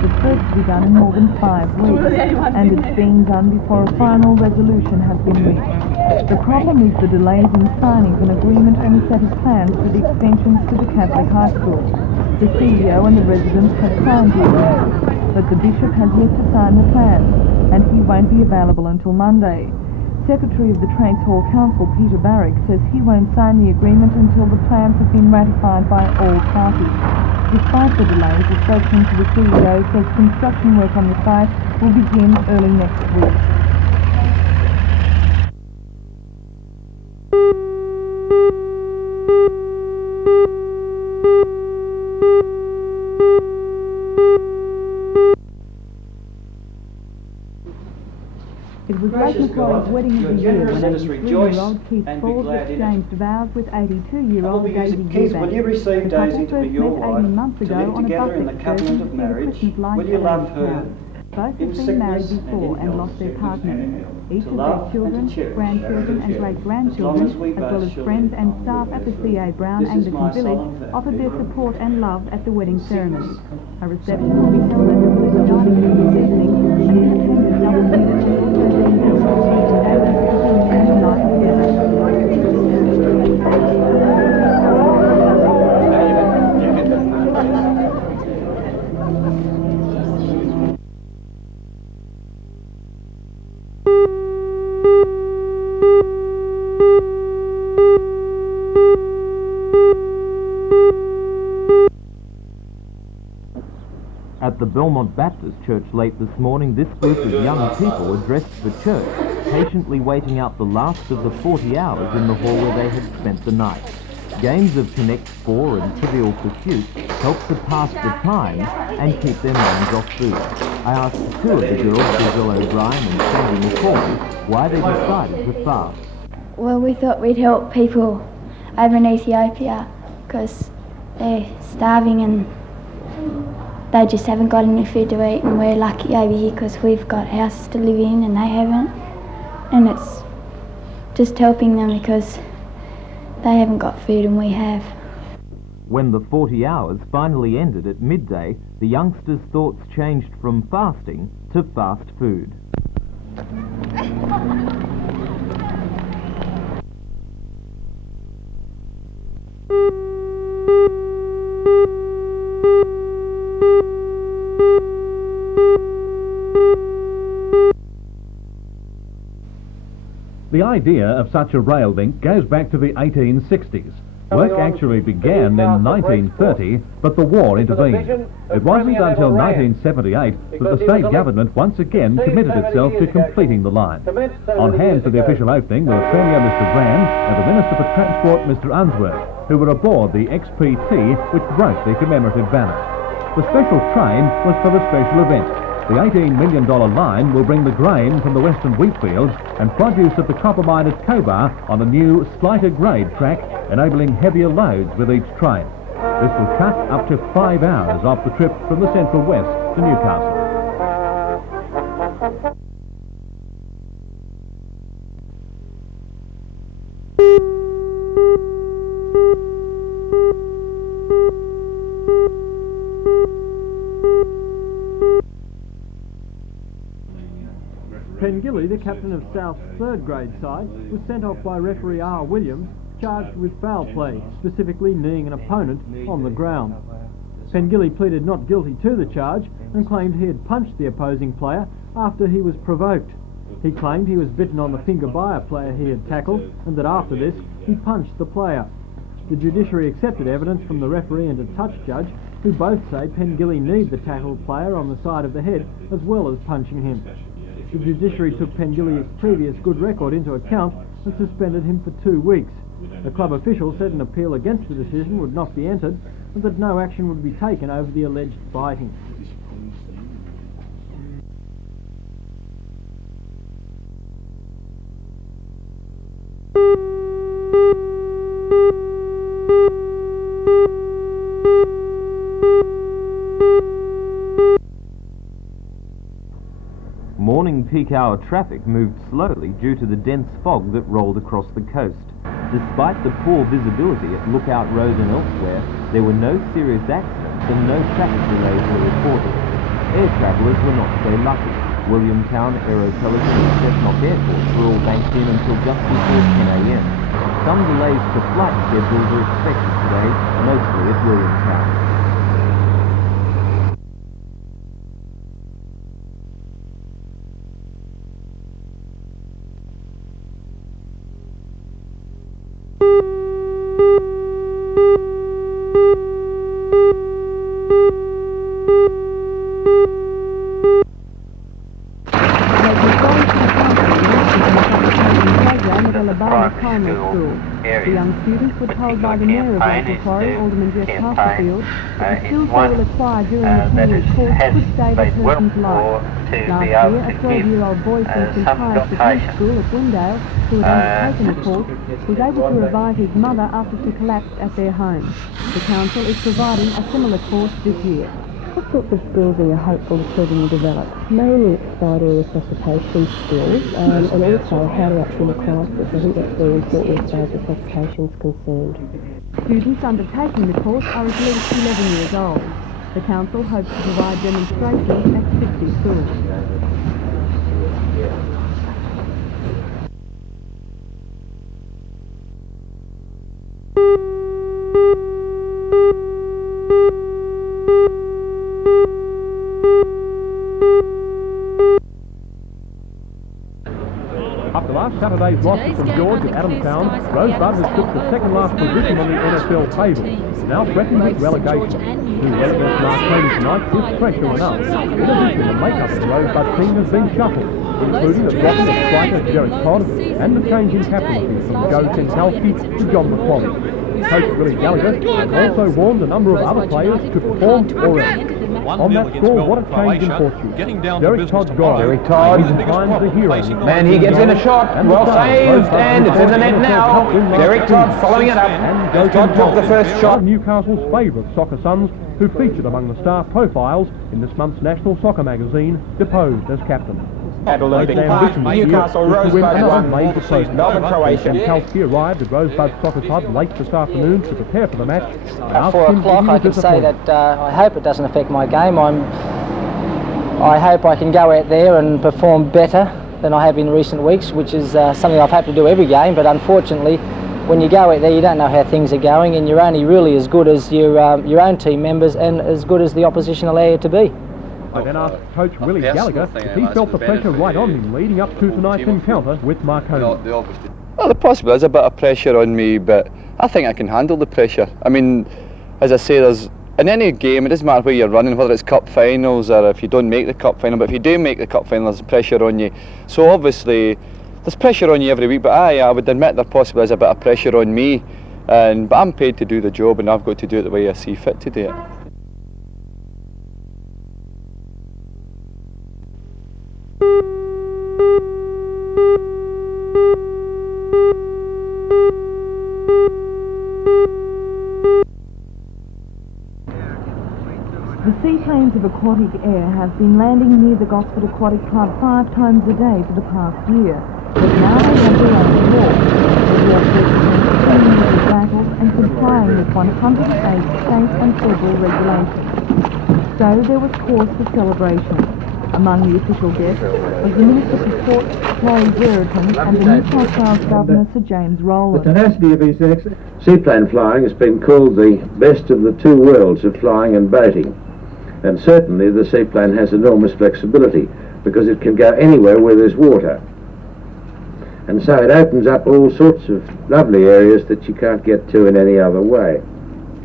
the first to be done in more than 5 weeks, and it's being done before a final resolution has been reached. The problem is the delays in signing an agreement on a set of plans for the extensions to the Catholic High School. The CEO and the residents have signed the agreement, but the bishop has yet to sign the plans, and he won't be available until Monday. Secretary of the Trades Hall Council, Peter Barrick, says he won't sign the agreement until the plans have been ratified by all parties. Despite the delays, a spokesman for the CEO says construction work on the site will begin early next week. It was Lake Macquarie's wedding of the year when 83-year-old Keith Forbes exchanged vows with 82-year-old Daisy Keith, will you receive Daisy to be your wife, 18 months ago to live on a together bus in the covenant of marriage? Will you love her Both in have been married sickness before and and in lost their health, partners. Each to of love their children, and to cherish, grandchildren and great-grandchildren, as we as well both as shall friends live and on staff at the C.A. Brown This is Anglican my Village, solemn vow. offered their support and love at the wedding ceremony. A reception will be held at the Blue Dining Room this evening, and in attendance are the leaders and also being held today and the night together. At the Belmont Baptist Church late this morning, this group of young people were dressed for church, patiently waiting out the last of the 40 hours in the hall where they had spent the night. Games of Connect 4 and Trivial Pursuit helped to pass the time and keep their minds off food. I asked two of the girls, Giselle O'Brien and Sandy McCoy, why they decided to fast. Well, we thought we'd help people over in Ethiopia because they're starving and they just haven't got any food to eat, and we're lucky over here because we've got houses to live in and they haven't, and it's just helping them because they haven't got food and we have. When the 40 hours finally ended at midday, the youngsters' thoughts changed from fasting to fast food. The idea of such a rail link goes back to the 1860s. Work actually began in 1930, but the war intervened. It wasn't until 1978 that the state government once again committed itself to completing the line. On hand for the official opening were Premier Mr Brand and the Minister for Transport Mr Unsworth, who were aboard the XPT which broke the commemorative banner. The special train was for the special event. The $18 million line will bring the grain from the western wheat fields and produce at the copper mine at Cobar on a new, slighter grade track, enabling heavier loads with each train. This will cut up to 5 hours off the trip from the Central West to Newcastle. Pengilly, the captain of South's third grade side, was sent off by referee R. Williams, charged with foul play, specifically kneeing an opponent on the ground. Pengilly pleaded not guilty to the charge and claimed he had punched the opposing player after he was provoked. He claimed he was bitten on the finger by a player he had tackled and that after this he punched the player. The judiciary accepted evidence from the referee and a touch judge, who both say Pengilly kneed the tackled player on the side of the head as well as punching him. The judiciary took Pengilly's previous good record into account and suspended him for 2 weeks. A club official said an appeal against the decision would not be entered and that no action would be taken over the alleged biting. Morning peak hour traffic moved slowly due to the dense fog that rolled across the coast. Despite the poor visibility at Lookout Road and elsewhere, there were no serious accidents and no traffic delays were reported. travellers were not so lucky. Williamtown, Aero Television and Cessnock airports were all banked in until just before 10 a.m. Some delays to flight schedules are expected today, mostly at Williamtown. The young students were told by the Mayor of Torres, Alderman Jeff Casterfield, that the skills they will acquire during the 10-week course could save a person's life. Last year, a 12-year-old boy from St. Pius Police School at Windale, who had undertaken the course, was able to revive his mother after she collapsed at their home. The council is providing a similar course this year. What sorts of skills are you hopeful the children will develop? Mainly spider resuscitation skills and also how to actually look after it. I think that's very important as far as resuscitation is concerned. Students undertaking the course are at least 11 years old. The council hopes to provide demonstrations at 60 schools. After last Saturday's loss from George at Adamstown, Rosebud has took the second last position on the NFL table, now threatening with relegation. To Western Mark tonight with pressure enough. In addition, the makeup of the Rosebud team has been shuffled, including the dropping of striker Derek Todd and the change in captaincy from Joe Kenkalski to John McQuarrie. Coach Willie Gallagher has also warned a number of other players to perform already. On that score, what a change in fortune. Derek Todd's gone. Derek Todd, the hero. man, he gets in a shot, well saved, and it's in the net now. Derek Todd following it up. Todd took the first shot. Newcastle's favourite soccer sons, who featured among the star profiles in this month's National Soccer magazine, deposed as captain. At Olympic Park, Newcastle Rosebud won Melbourne, Croatia. Kalski arrived at Rosebud Soccer Club late this afternoon to prepare for the match. At 4 o'clock I can say that I hope it doesn't affect my game. I hope I can go out there and perform better than I have in recent weeks, which is something I've had to do every game, but unfortunately when you go out there you don't know how things are going and you're only really as good as your own team members and as good as the opposition allow you to be. I then asked Coach Willie Gallagher if he felt the pressure right on him leading up to tonight's encounter with Marconi. Well, there possibly is a bit of pressure on me, but I think I can handle the pressure. I mean, as I say, in any game, it doesn't matter where you're running, whether it's cup finals or if you don't make the cup final, but if you do make the cup final, there's pressure on you. So obviously, there's pressure on you every week, but I would admit there possibly is a bit of pressure on me, but I'm paid to do the job and I've got to do it the way I see fit to do it. The seaplanes of Aquatic Air have been landing near the Gosford Aquatic Club 5 times a day for the past year, but now they have their own wharf. The wharf is battled and complying with 108 state and federal regulations. So there was cause for celebration. Among the official guests was the Minister for Sport, Laurie Brereton, and the New South Wales Governor, Sir James Rowland. The tenacity of his seaplane flying has been called the best of the two worlds of flying and boating. And certainly the seaplane has enormous flexibility because it can go anywhere where there's water. And so it opens up all sorts of lovely areas that you can't get to in any other way.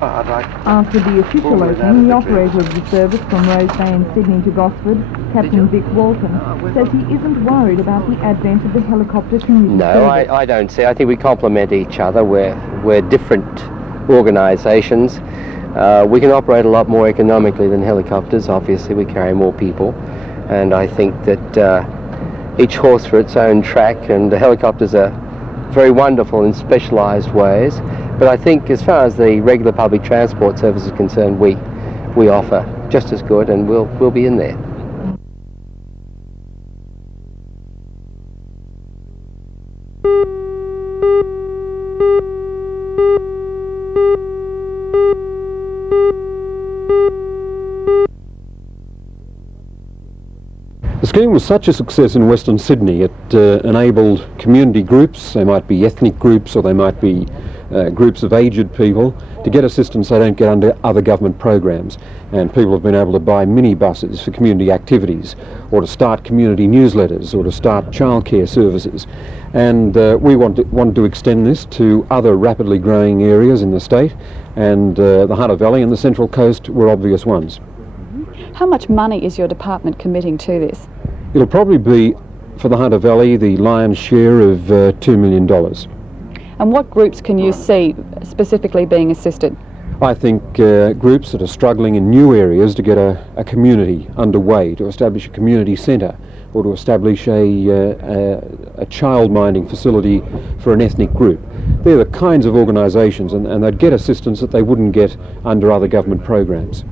After the official opening, the operator of the service from Rose Bay in Sydney to Gosford, Captain Vic Walton, says he isn't worried about the advent of the helicopter community No, I don't see. I think we complement each other. We're different organisations. We can operate a lot more economically than helicopters. Obviously, we carry more people, and I think that each horse for its own track, and the helicopters are very wonderful in specialised ways. But I think as far as the regular public transport service is concerned, we offer just as good, and we'll be in there. The scheme was such a success in Western Sydney, it enabled community groups, they might be ethnic groups or they might be groups of aged people, to get assistance they don't get under other government programs. And people have been able to buy minibuses for community activities, or to start community newsletters, or to start childcare services. And we wanted to extend this to other rapidly growing areas in the state, and the Hunter Valley and the Central Coast were obvious ones. How much money is your department committing to this? It'll probably be, for the Hunter Valley, the lion's share of $2 million. And what groups can you see specifically being assisted? I think groups that are struggling in new areas to get a community underway, to establish a community centre, or to establish a child minding facility for an ethnic group. They're the kinds of organisations, and they'd get assistance that they wouldn't get under other government programs.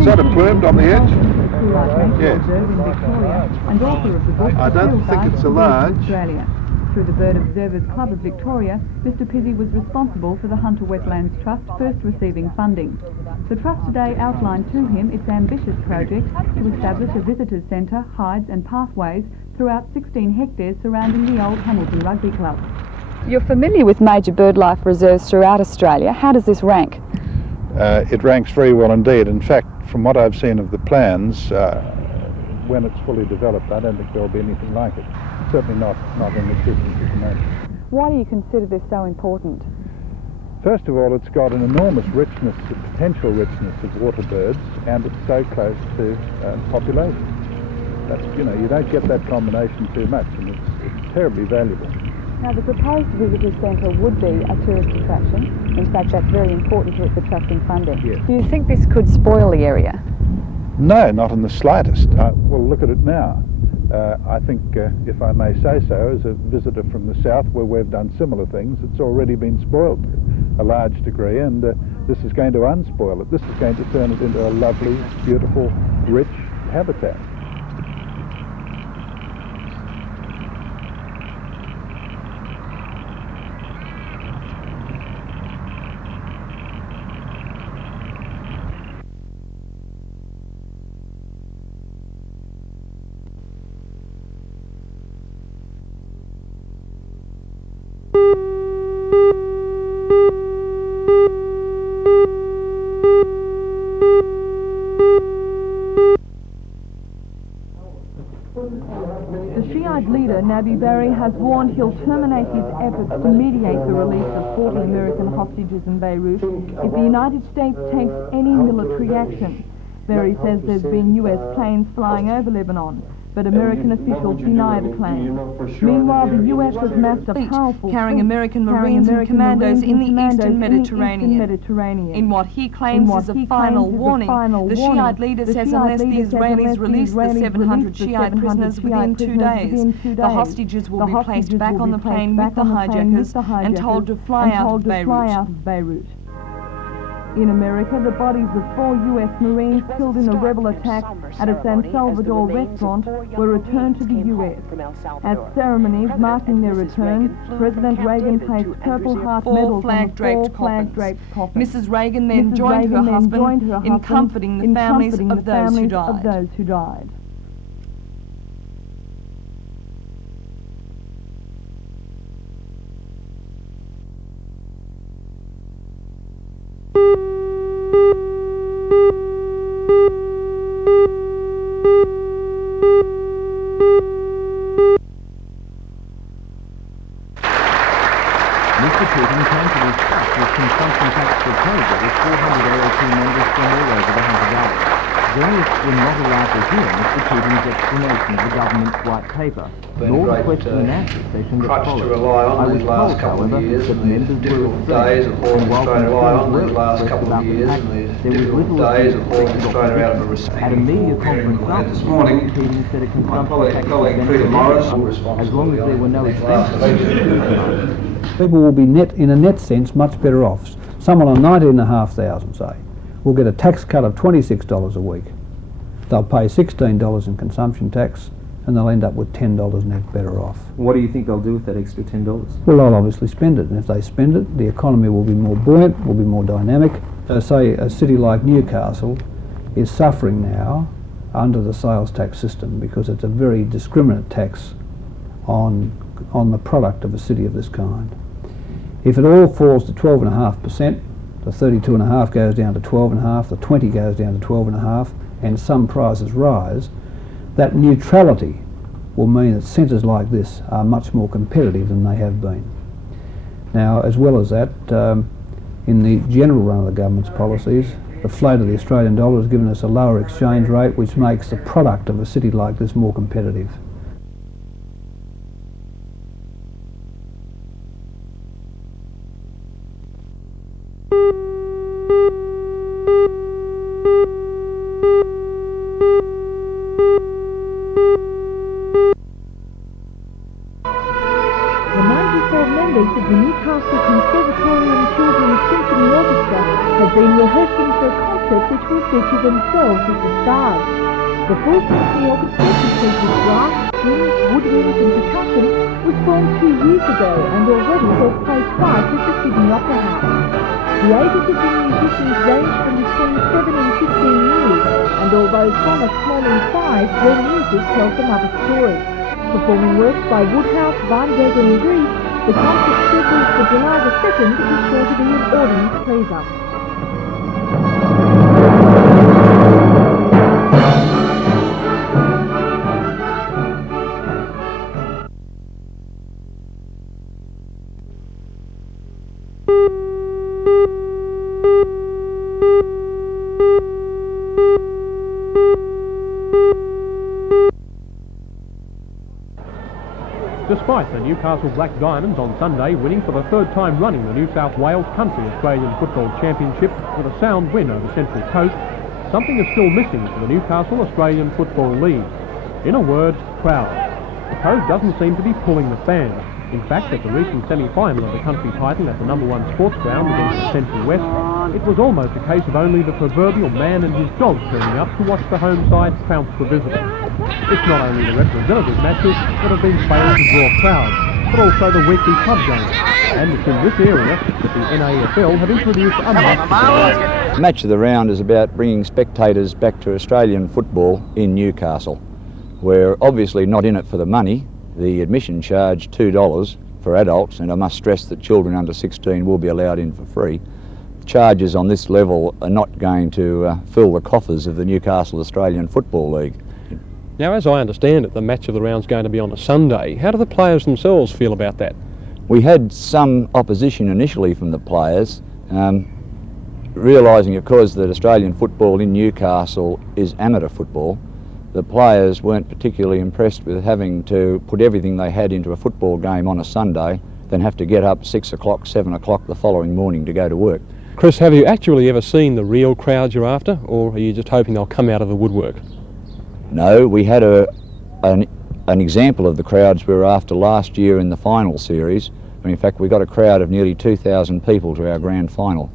Is that a plumed on the edge? Yes. And author of the book, I don't think it's a large. Australia. Through the Bird Observers Club of Victoria, Mr Pizzey was responsible for the Hunter Wetlands Trust first receiving funding. The Trust today outlined to him its ambitious project to establish a visitors centre, hides and pathways throughout 16 hectares surrounding the old Hamilton Rugby Club. You're familiar with major birdlife reserves throughout Australia. How does this rank? It ranks very well indeed. In fact, from what I've seen of the plans, when it's fully developed, I don't think there'll be anything like it. Certainly not in existence at the moment. Why do you consider this so important? First of all, it's got an enormous richness, potential richness of water birds, and it's so close to population. That's, you don't get that combination too much, and it's terribly valuable. Now, the proposed visitor centre would be a tourist attraction. In fact, that's very important to its attracting funding. Yes. Do you think this could spoil the area? No, not in the slightest. Well, look at it now. I think, if I may say so, as a visitor from the south where we've done similar things, it's already been spoiled to a large degree, and this is going to unspoil it. This is going to turn it into a lovely, beautiful, rich habitat. The Shiite leader, Nabi Berri, has warned he'll terminate his efforts to mediate the release of 40 American hostages in Beirut if the United States takes any military action. Berri says there's been US planes flying over Lebanon, but American officials deny the claim. Meanwhile, the US has massed a powerful carrying American Marines and commandos in the Eastern Mediterranean. In what he claims is a final warning, the Shiite leader says unless the Israelis release the 700 Shiite prisoners within 2 days, the hostages will be placed back on the plane with the hijackers and told to fly out of Beirut. In America, the bodies of 4 US Marines killed in a rebel attack at a San Salvador restaurant were returned to the US. At ceremonies marking their return, President Reagan placed Purple Heart medals on the 4 flag-draped coffins. Mrs. Reagan then joined her husband in comforting the families of those who died. Mr. Putin came to this trust with consumption tax proposal with 400 AOT members from all over the Hunter Valley. Journalists were not allowed to hear Mr. Putin's explanation of the government's white paper, nor the question and answer session that followed. I was told, however, that members were upset, and while concerns were expressed about the tax, there was little opposition. At a media conference last morning, Putin said a consumption tax was beneficial as long as there were no expenses. People will be in a net sense much better off. Someone on 19,500, say, will get a tax cut of $26 a week. They'll pay $16 in consumption tax, and they'll end up with $10 net better off. What do you think they'll do with that extra $10? Well, they'll obviously spend it, and if they spend it, the economy will be more buoyant, will be more dynamic. So say a city like Newcastle is suffering now under the sales tax system because it's a very discriminate tax on the product of a city of this kind. If it all falls to 12.5%, the 32.5 goes down to 12.5, the 20 goes down to 12.5, and some prices rise, that neutrality will mean that centres like this are much more competitive than they have been. Now, as well as that, in the general run of the government's policies, the float of the Australian dollar has given us a lower exchange rate, which makes the product of a city like this more competitive. The 94 members of the Newcastle Conservatorium Children's Symphony Orchestra have been rehearsing for a concert which will feature themselves as the stars. The full symphony orchestra, complete with brass, strings, woodwinds and percussion, was formed 2 years ago and already has played twice at the Sydney Opera House. The ages of the musicians range from between 7 and 15 years, and although some are small in size, their music tells another story. Performing works by Woodhouse, Weinberger and Greaves, the concert scheduled for July the 2nd is sure to be an audience pleaser. Despite the Newcastle Black Diamonds on Sunday winning for the 3rd time running the New South Wales Country Australian Football Championship with a sound win over Central Coast, something is still missing for the Newcastle Australian Football League. In a word, crowd. The code doesn't seem to be pulling the fan. In fact, at the recent semi-final of the country title at the #1 sports ground against the Central West, it was almost a case of only the proverbial man and his dog turning up to watch the home side trounce the visitors. It's not only the representative matches that have been failed to draw crowds, but also the weekly club games. And it's in this area that the NAFL have introduced a Match of the round is about bringing spectators back to Australian football in Newcastle. We're obviously not in it for the money. The admission charge $2 for adults, and I must stress that children under 16 will be allowed in for free. Charges on this level are not going to fill the coffers of the Newcastle Australian Football League. Now, as I understand it, the match of the round's going to be on a Sunday. How do the players themselves feel about that? We had some opposition initially from the players, realising of course that Australian football in Newcastle is amateur football. The players weren't particularly impressed with having to put everything they had into a football game on a Sunday, then have to get up 6 o'clock, 7 o'clock the following morning to go to work. Chris, have you actually ever seen the real crowds you're after, or are you just hoping they'll come out of the woodwork? No, we had an example of the crowds we were after last year in the final series. In fact, we got a crowd of nearly 2,000 people to our grand final.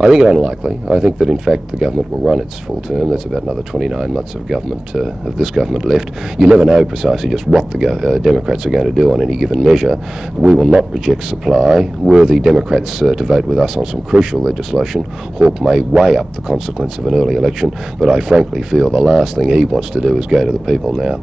I think it unlikely. I think that in fact the government will run its full term. That's about another 29 months of government, of this government left. You never know precisely just what the Democrats are going to do on any given measure. We will not reject supply. Were the Democrats to vote with us on some crucial legislation, Hawke may weigh up the consequence of an early election, but I frankly feel the last thing he wants to do is go to the people now.